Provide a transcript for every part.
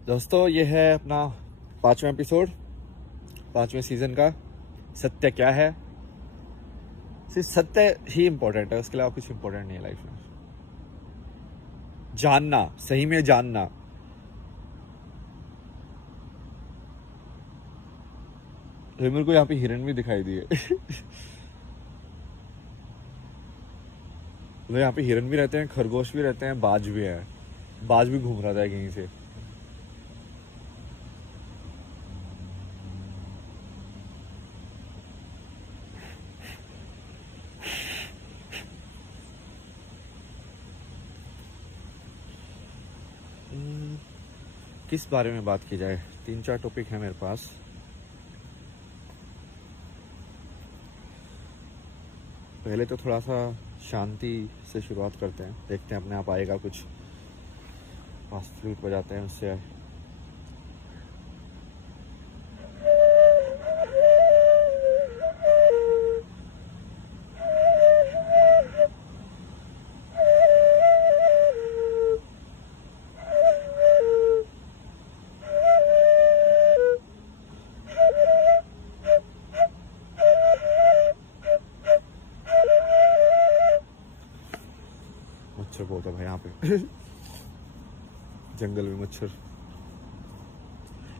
दोस्तों ये है अपना 5वां एपिसोड 5वें सीजन का। सत्य क्या है? सिर्फ सत्य ही इम्पोर्टेंट है, उसके अलावा कुछ इम्पोर्टेंट नहीं है लाइफ में। जानना, सही में जानना। मेरे को यहाँ पे हिरन भी दिखाई दिए। तो यहाँ पे हिरन भी रहते हैं, खरगोश भी रहते हैं, बाज भी है। बाज भी घूम रहा था कहीं से। किस बारे में बात की जाए? 3-4 टॉपिक है मेरे पास। पहले तो थोड़ा सा शांति से शुरुआत करते हैं, देखते हैं अपने आप आएगा कुछ। फास्ट फ्लूट बजाते हैं उससे। मच्छर बहुत है भाई यहाँ पे। जंगल में मच्छर।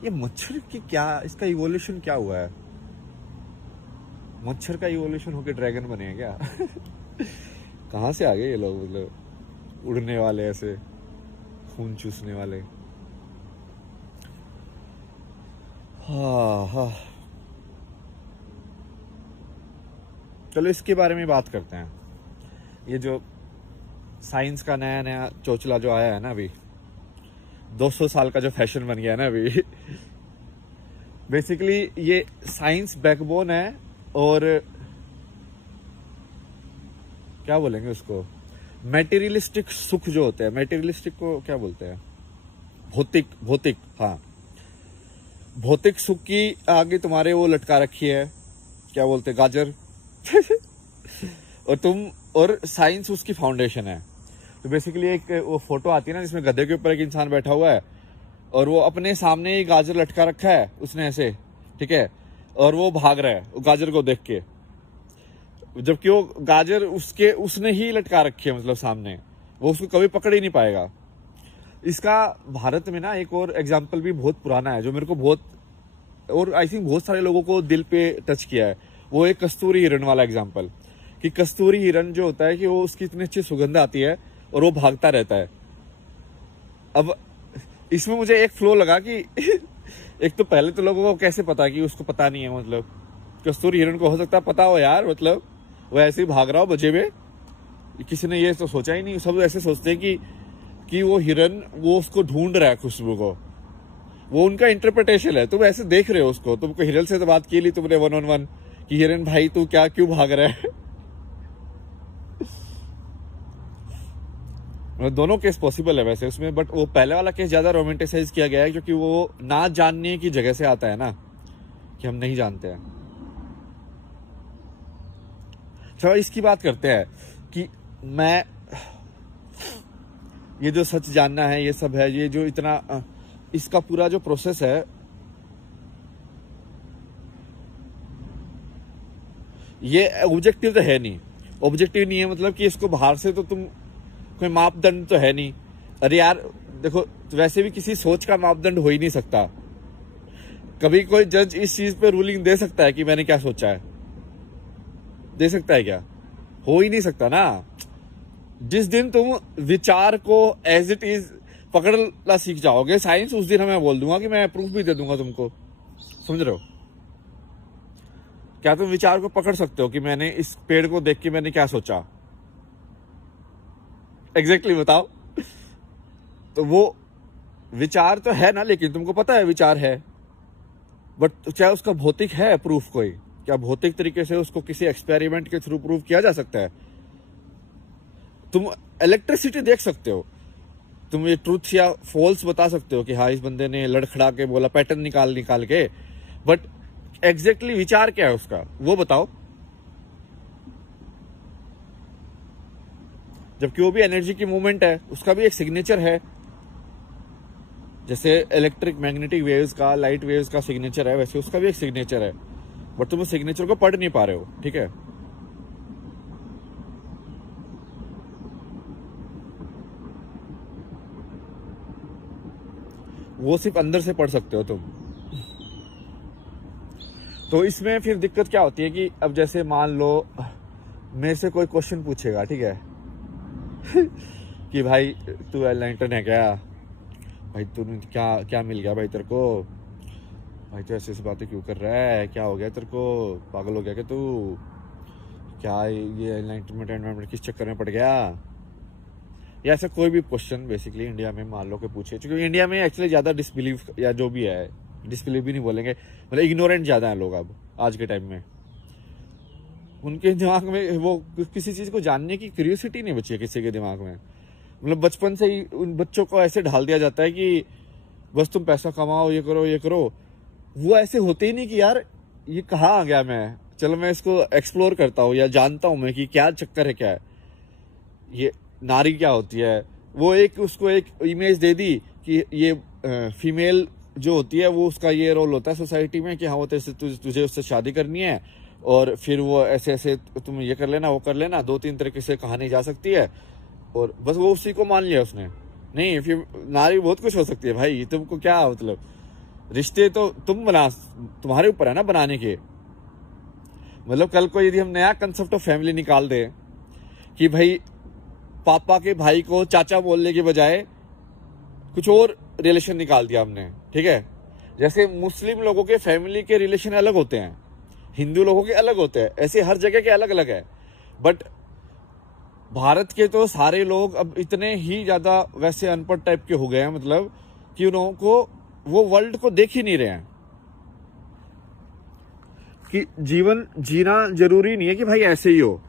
ये मच्छर की क्या, इसका इवोल्यूशन क्या हुआ है? मच्छर का इवोल्यूशन होके ड्रैगन बने हैं क्या? कहाँ से आ गए ये लोग? मतलब उड़ने वाले, ऐसे खून चूसने वाले। हाँ हाँ, चलो इसके बारे में बात करते हैं। ये जो साइंस का नया नया चोचला जो आया है ना अभी, 200 साल का जो फैशन बन गया है ना अभी। बेसिकली ये साइंस बैकबोन है। और क्या बोलेंगे उसको, मेटेरियलिस्टिक सुख जो होते हैं, मेटेरियलिस्टिक को क्या बोलते हैं? भौतिक, भौतिक, हाँ। भौतिक सुख की आगे तुम्हारे वो लटका रखी है, क्या बोलते हैं, गाजर। और साइंस उसकी फाउंडेशन है। तो बेसिकली एक वो फोटो आती है ना जिसमें गधे के ऊपर एक इंसान बैठा हुआ है और वो अपने सामने ही गाजर लटका रखा है उसने ऐसे, ठीक है, और वो भाग रहा है वो गाजर को देख के, जबकि वो गाजर उसने ही लटका रखी है, मतलब सामने, वो उसको कभी पकड़ ही नहीं पाएगा। इसका भारत में ना एक और एग्जाम्पल भी बहुत पुराना है जो मेरे को बहुत, और आई थिंक बहुत सारे लोगों को दिल पे टच किया है। वो एक कस्तूरी हिरण वाला एग्जाम्पल, कि कस्तूरी हिरण जो होता है कि वो उसकी इतनी अच्छी सुगंध आती है और वो भागता रहता है। अब इसमें मुझे एक फ्लो लगा कि एक तो पहले तो लोगों को कैसे पता कि उसको पता नहीं है, मतलब कस्तूरी हिरण को हो सकता है पता हो यार, मतलब वो ऐसे ही भाग रहा हो बजे में, किसी ने ये तो सोचा ही नहीं। सब ऐसे सोचते हैं कि वो हिरन वो उसको ढूंढ रहा है, खुशबू को। वो उनका इंटरप्रिटेशन है। तुम ऐसे देख रहे हो उसको, तुमको हिरन से तो बात की ली तुमने 1-on-1 कि हिरन भाई तू क्या क्यों भाग रहा है? दोनों केस पॉसिबल है वैसे उसमें, बट वो पहले वाला केस ज्यादा रोमांटिसाइज किया गया है क्योंकि वो ना जानने की जगह से आता है ना, कि हम नहीं जानते हैं। चलो इसकी बात करते हैं कि मैं, ये जो सच जानना है ये सब है, ये जो इतना इसका पूरा जो प्रोसेस है, ये ऑब्जेक्टिव तो है नहीं। ऑब्जेक्टिव नहीं है मतलब कि इसको बाहर से तो तुम, कोई मापदंड तो है नहीं। अरे यार देखो, वैसे भी किसी सोच का मापदंड हो ही नहीं सकता। कभी कोई जज इस चीज पे रूलिंग दे सकता है कि मैंने क्या सोचा है? दे सकता है क्या? हो ही नहीं सकता ना। जिस दिन तुम विचार को एज इट इज पकड़ना सीख जाओगे साइंस, उस दिन मैं बोल दूंगा कि मैं प्रूफ भी दे दूंगा तुमको। समझ रहे हो? क्या तुम विचार को पकड़ सकते हो कि मैंने इस पेड़ को देख के मैंने क्या सोचा? एग्जैक्टली बताओ। तो वो विचार तो है ना, लेकिन तुमको पता है विचार है, बट क्या उसका भौतिक है प्रूफ? कोई क्या भौतिक तरीके से उसको किसी एक्सपेरिमेंट के थ्रू प्रूव किया जा सकता है? तुम इलेक्ट्रिसिटी देख सकते हो, तुम ये ट्रूथ या फॉल्स बता सकते हो कि हाँ इस बंदे ने लड़खड़ा के बोला, पैटर्न निकाल के, बट एग्जैक्टली विचार क्या है उसका वो बताओ। जबकि वो भी एनर्जी की मूवमेंट है, उसका भी एक सिग्नेचर है। जैसे इलेक्ट्रिक मैग्नेटिक वेव्स का, लाइट वेव्स का सिग्नेचर है, वैसे उसका भी एक सिग्नेचर है, बट तुम उस सिग्नेचर को पढ़ नहीं पा रहे हो, ठीक है। वो सिर्फ अंदर से पढ़ सकते हो तुम। तो इसमें फिर दिक्कत क्या होती है कि अब जैसे मान लो मेरे से कोई क्वेश्चन पूछेगा, ठीक है कि भाई तू एनलाइटन है क्या, भाई तूने क्या क्या मिल गया भाई तेरे को, भाई तू ऐसे ऐसी बातें क्यों कर रहा है, क्या हो गया तेरे को, पागल हो गया क्या तू, क्या ये एनलाइटनमेंट किस चक्कर में पड़ गया, या ऐसा कोई भी क्वेश्चन बेसिकली इंडिया में मान लो कि पूछे। क्योंकि इंडिया में एक्चुअली ज़्यादा डिसबिलीव या जो भी है, डिसबिलीव भी नहीं बोलेंगे, मतलब इग्नोरेंट ज़्यादा है लोग अब आज के टाइम में। उनके दिमाग में वो किसी चीज़ को जानने की क्यूरियोसिटी नहीं बची है किसी के दिमाग में। मतलब बचपन से ही उन बच्चों को ऐसे ढाल दिया जाता है कि बस तुम पैसा कमाओ, ये करो ये करो। वो ऐसे होते ही नहीं कि यार ये कहाँ आ गया मैं, चलो मैं इसको एक्सप्लोर करता हूँ या जानता हूँ मैं कि क्या चक्कर है, क्या है ये नारी क्या होती है। वो एक उसको एक इमेज दे दी कि ये फीमेल जो होती है वो उसका ये रोल होता है सोसाइटी में कि हाँ वो तुझे उससे शादी करनी है और फिर वो ऐसे ऐसे तुम ये कर लेना वो कर लेना, 2-3 तरीके से कहानी जा सकती है और बस वो उसी को मान लिया उसने। नहीं, फिर नारी बहुत कुछ हो सकती है भाई, तुमको क्या मतलब, रिश्ते तो तुम बना, तुम्हारे ऊपर है ना बनाने के। मतलब कल को यदि हम नया कंसेप्ट ऑफ फैमिली निकाल दे कि भाई पापा के भाई को चाचा बोलने के बजाय कुछ और रिलेशन निकाल दिया हमने, ठीक है। जैसे मुस्लिम लोगों के फैमिली के रिलेशन अलग होते हैं, हिंदू लोगों के अलग होते हैं, ऐसे हर जगह के अलग अलग है। बट भारत के तो सारे लोग अब इतने ही ज्यादा वैसे अनपढ़ टाइप के हो गए हैं, मतलब कि उन लोगों को वो वर्ल्ड को देख ही नहीं रहे हैं कि जीवन जीना जरूरी नहीं है कि भाई ऐसे ही हो।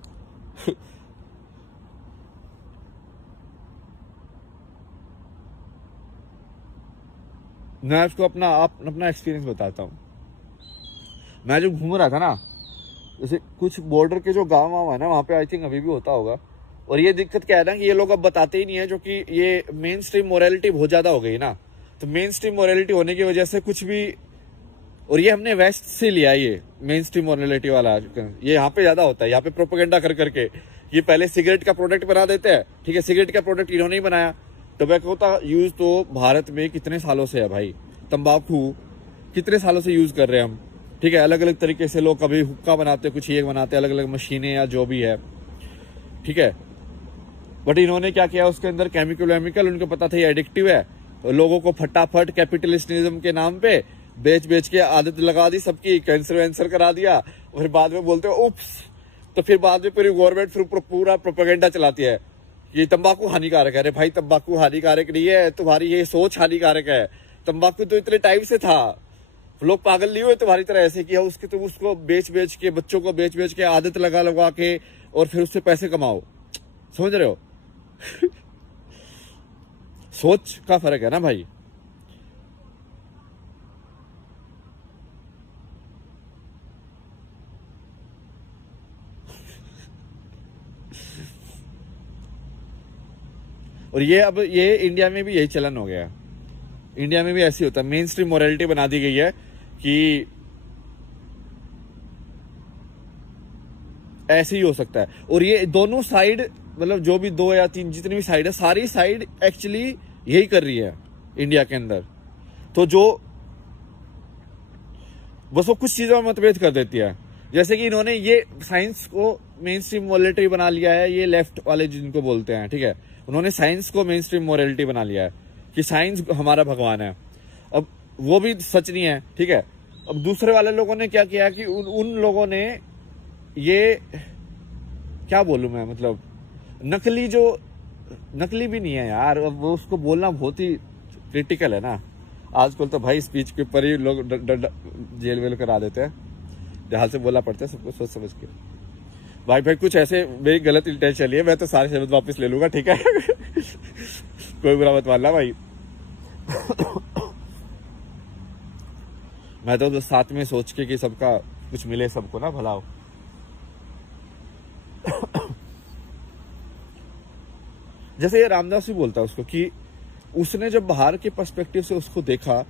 मैं आपको अपना एक्सपीरियंस बताता हूँ। मैं जो घूम रहा था ना, जैसे कुछ बॉर्डर के जो गांव वाँव है ना, वहाँ पे आई थिंक अभी भी होता होगा। और ये दिक्कत क्या है ना कि ये लोग अब बताते ही नहीं है, जो कि ये मेन स्ट्रीम मोरालिटी बहुत ज्यादा हो गई ना। तो मेन स्ट्रीम मोरालिटी होने की वजह से कुछ भी, और ये हमने वेस्ट से लिया, ये मेन स्ट्रीम मोरालिटी वाला ये यहाँ पे ज्यादा होता है। यहाँ पे प्रोपेगेंडा कर करके ये पहले सिगरेट का प्रोडक्ट बना देते हैं, ठीक है। सिगरेट का प्रोडक्ट इन्होंने ही बनाया। टोबैको का यूज तो भारत में कितने सालों से है भाई, तंबाकू कितने सालों से यूज कर रहे हैं हम, ठीक है। अलग अलग तरीके से लोग कभी हुक्का बनाते, कुछ ये बनाते, अलग अलग मशीनें या जो भी है, ठीक है। बट इन्होंने क्या किया, उसके अंदर केमिकल उनको पता था ये एडिक्टिव है, लोगों को फटाफट कैपिटलिस्टिज्म के नाम पे बेच बेच के आदत लगा दी, सबकी कैंसर वैंसर करा दिया। फिर बाद में बोलते हो उप्स, तो फिर बाद में पूरी गवर्नमेंट फिर पूरा प्रोपेगेंडा चलाती है ये तंबाकू हानिकारक है। अरे भाई तंबाकू हानिकारक नहीं है, तुम्हारी ये सोच हानिकारक है। तंबाकू तो इतने टाइम से था, लोग पागल नहीं हुए तुम्हारी तरह ऐसे किया उसके, तुम उसको बेच बेच के, बच्चों को बेच बेच के, आदत लगा के, और फिर उससे पैसे कमाओ। समझ रहे हो सोच का फर्क है ना भाई। और ये अब ये इंडिया में भी यही चलन हो गया। इंडिया में भी ऐसी होता है, मेन स्ट्रीम मोरालिटी बना दी गई है कि ऐसे ही हो सकता है। और ये दोनों साइड, मतलब जो भी 2 या 3 जितनी भी साइड है, सारी साइड एक्चुअली यही कर रही है इंडिया के अंदर। तो जो बस वो कुछ चीजों में मतभेद कर देती है। जैसे कि इन्होंने ये साइंस को मेन स्ट्रीम मोरालिटी बना लिया है, ये लेफ्ट वाले जिनको बोलते हैं, ठीक है। उन्होंने साइंस को मेन स्ट्रीम मोरालिटी बना लिया है कि साइंस हमारा भगवान है। अब वो भी सच नहीं है, ठीक है। अब दूसरे वाले लोगों ने क्या किया कि उन लोगों ने ये, क्या बोलूं मैं, मतलब नकली भी नहीं है यार, अब वो उसको बोलना बहुत ही क्रिटिकल है ना। आजकल तो भाई स्पीच के ऊपर ही लोग जेल वेल करा देते हैं, ध्यान से बोलना पड़ता है सबको सोच समझ के। भाई कुछ ऐसे मेरी गलत इंटेंशन चली है, मैं तो सारे शब्द वापस ले लूंगा, ठीक है कोई बुरा मत मानना भाई मैं तो साथ में सोच के कि सबका कुछ मिले, सबको ना भला हो जैसे ये रामदास भी बोलता है उसको कि उसने जब बाहर के पर्सपेक्टिव से उसको देखा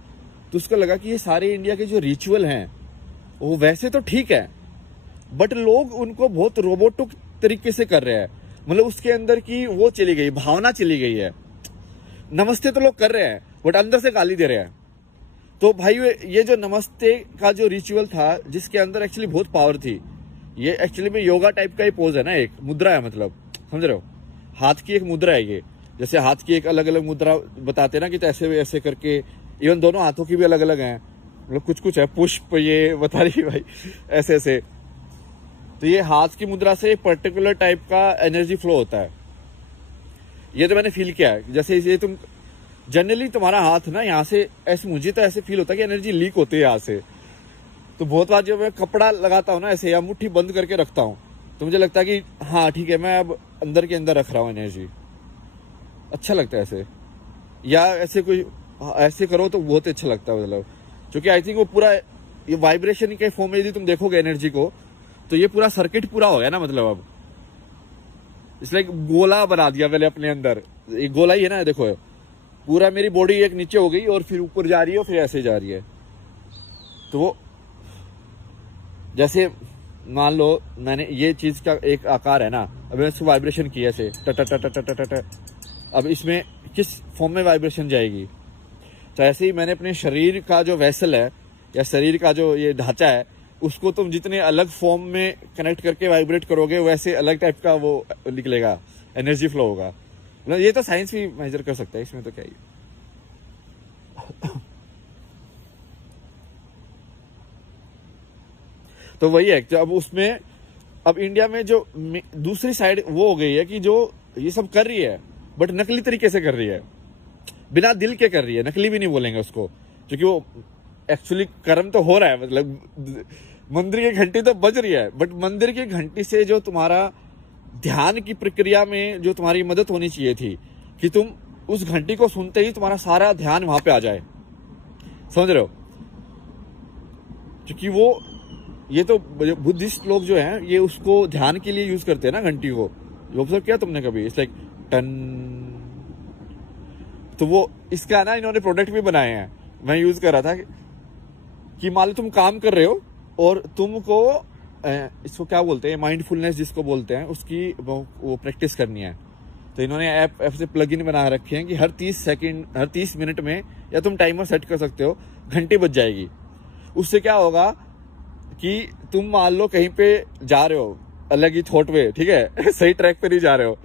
तो उसको लगा कि ये सारे इंडिया के जो रिचुअल हैं वो वैसे तो ठीक है, बट लोग उनको बहुत रोबोटिक तरीके से कर रहे हैं। मतलब उसके अंदर की वो चली गई, भावना चली गई है। नमस्ते तो लोग कर रहे हैं बट अंदर से गाली दे रहे हैं। तो भाई ये जो नमस्ते का जो रिचुअल था, जिसके अंदर एक्चुअली बहुत पावर थी, ये एक्चुअली में योगा टाइप का ही पोज है ना, एक मुद्रा है, मतलब समझ रहे हो, हाथ की एक मुद्रा है ये। जैसे हाथ की एक अलग अलग मुद्रा बताते हैं ना कि तो ऐसे ऐसे करके, इवन दोनों हाथों की भी अलग अलग हैं, मतलब कुछ कुछ है, पुष्प ये बता रही भाई ऐसे ऐसे। तो ये हाथ की मुद्रा से एक पर्टिकुलर टाइप का एनर्जी फ्लो होता है। ये तो मैंने फील किया है। जैसे ये तुम जनरली तुम्हारा हाथ ना यहाँ से ऐसे, मुझे तो ऐसे फील होता है कि एनर्जी लीक होती है यहाँ से। तो बहुत बार जब मैं कपड़ा लगाता हूँ ना ऐसे, या मुट्ठी बंद करके रखता हूँ, तो मुझे लगता है कि हाँ ठीक है, मैं अब अंदर के अंदर रख रहा हूँ एनर्जी। अच्छा लगता है ऐसे, या ऐसे कोई ऐसे करो तो बहुत अच्छा लगता है। मतलब क्योंकि आई थिंक वो पूरा ये वाइब्रेशन के फॉर्म में यदि तुम देखोगे एनर्जी को, तो ये पूरा सर्किट पूरा हो गया ना। मतलब अब इसलिए गोला बना दिया मैंने अपने अंदर, एक गोला ही है ना, देखो पूरा मेरी बॉडी एक नीचे हो गई और फिर ऊपर जा रही है और फिर ऐसे जा रही है। तो वो जैसे मान लो मैंने ये चीज का एक आकार है ना, अब मैंने इसको वाइब्रेशन किया ऐसे ट, अब इसमें किस फॉर्म में वाइब्रेशन जाएगी। तो ऐसे ही मैंने अपने शरीर का जो वेसल है या शरीर का जो ये ढांचा है, उसको तुम जितने अलग फॉर्म में कनेक्ट करके वाइब्रेट करोगे, वैसे अलग टाइप का वो निकलेगा, एनर्जी फ्लो होगा। मतलब ये तो साइंस भी मेजर कर सकता है, इसमें तो क्या ही। तो वही है। तो अब उसमें अब इंडिया में जो दूसरी साइड वो हो गई है कि जो ये सब कर रही है बट नकली तरीके से कर रही है, बिना दिल के कर रही है। नकली भी नहीं बोलेंगे उसको, क्योंकि वो एक्चुअली कर्म तो हो रहा है। मतलब मंदिर की घंटी तो बज रही है, बट मंदिर की घंटी से जो तुम्हारा ध्यान की प्रक्रिया में जो तुम्हारी मदद होनी चाहिए थी कि तुम उस घंटी को सुनते ही तुम्हारा सारा ध्यान वहां पे आ जाए, समझ रहे हो। क्योंकि वो ये तो बुद्धिस्ट लोग जो हैं ये उसको ध्यान के लिए यूज करते हैं ना घंटी को। ऑब्जर्व किया तुमने कभी? It's like ton. तो वो इसका ना इन्होंने प्रोडक्ट भी बनाए हैं, मैं यूज कर रहा था कि मान लो तुम काम कर रहे हो और तुमको इसको क्या बोलते हैं, माइंडफुलनेस जिसको बोलते हैं, उसकी वो प्रैक्टिस करनी है। तो इन्होंने ऐप से प्लग इन बना रखे हैं कि हर 30 सेकंड, हर 30 मिनट में, या तुम टाइमर सेट कर सकते हो, घंटी बज जाएगी। उससे क्या होगा कि तुम मान लो कहीं पे जा रहे हो अलग ही थॉट में, ठीक है सही ट्रैक पे नहीं जा रहे हो,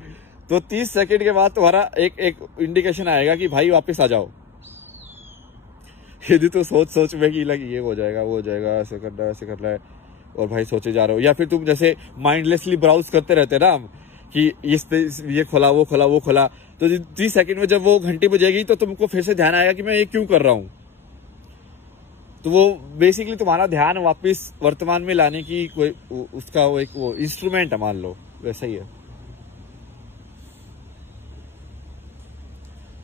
तो 30 सेकंड के बाद तुम्हारा एक इंडिकेशन आएगा कि भाई वापस आ जाओ। यदि तो सोच में कि लगे ये हो जाएगा, वो हो जाएगा, ऐसे करना है, ऐसे करना है, और भाई सोचे जा रहे हो। या फिर तुम जैसे माइंडलेसली ब्राउज करते रहते ना हम, कि इस पे ये खोला, वो खोला, वो खोला, तो 30 सेकंड में जब वो घंटी बजेगी तो तुमको फिर से ध्यान आएगा कि मैं ये क्यों कर रहा हूँ। तो वो बेसिकली तुम्हारा ध्यान वापस वर्तमान में लाने की कोई उसका वो एक वो इंस्ट्रूमेंट है, मान लो वैसा ही है।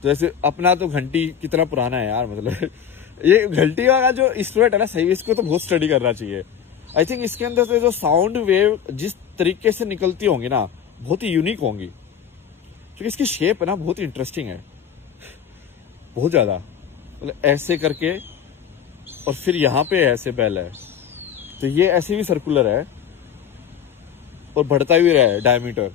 तो ऐसे अपना तो घंटी कितना पुराना है यार, मतलब ये घंटी का जो इंस्ट्रूमेंट है ना, सही इसको तो बहुत स्टडी करना चाहिए। आई थिंक इसके अंदर से जो साउंड वेव जिस तरीके से निकलती होंगी ना, बहुत ही यूनिक होंगी, क्योंकि इसकी शेप है ना बहुत इंटरेस्टिंग है, बहुत ज्यादा। मतलब ऐसे करके और फिर यहाँ पे ऐसे बेल है, तो ये ऐसे भी सर्कुलर है और बढ़ता भी रहा है डायमीटर।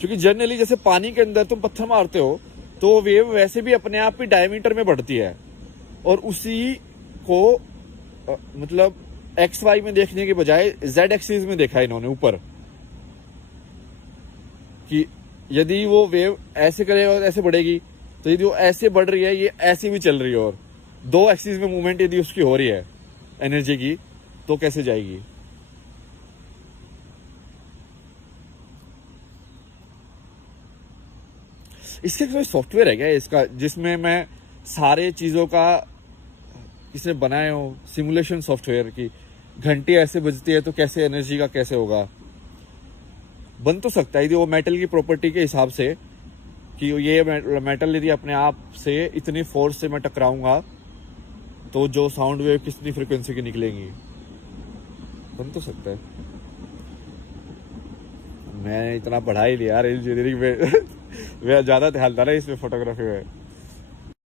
क्योंकि जनरली जैसे पानी के अंदर तुम पत्थर मारते हो तो वेव वैसे भी अपने आप ही डायमीटर में बढ़ती है, और उसी को मतलब XY में देखने के बजाय Z एक्सिस में देखा इन्होंने ऊपर, कि यदि वो वेव ऐसे करेगा और ऐसे बढ़ेगी, तो यदि वो ऐसे बढ़ रही है, ये ऐसे भी चल रही है, और 2 एक्सिस में मूवमेंट यदि उसकी हो रही है एनर्जी की, तो कैसे जाएगी। इसके कोई सॉफ्टवेयर है क्या इसका, जिसमें मैं सारे चीजों का किसने बनाए हो, सिमुलेशन सॉफ्टवेयर की घंटी ऐसे बजती है तो कैसे एनर्जी का कैसे होगा। बन तो सकता है यदि वो मेटल की प्रॉपर्टी के हिसाब से, कि ये मेटल यदि अपने आप से इतनी फोर्स से मैं टकराऊंगा तो जो साउंड वेव कितनी फ्रिक्वेंसी की निकलेंगी, बन तो सकता है। मैंने इतना पढ़ा ही लिया यार इंजीनियरिंग में वे ज्यादा ध्यान था ना इसमें फोटोग्राफी में।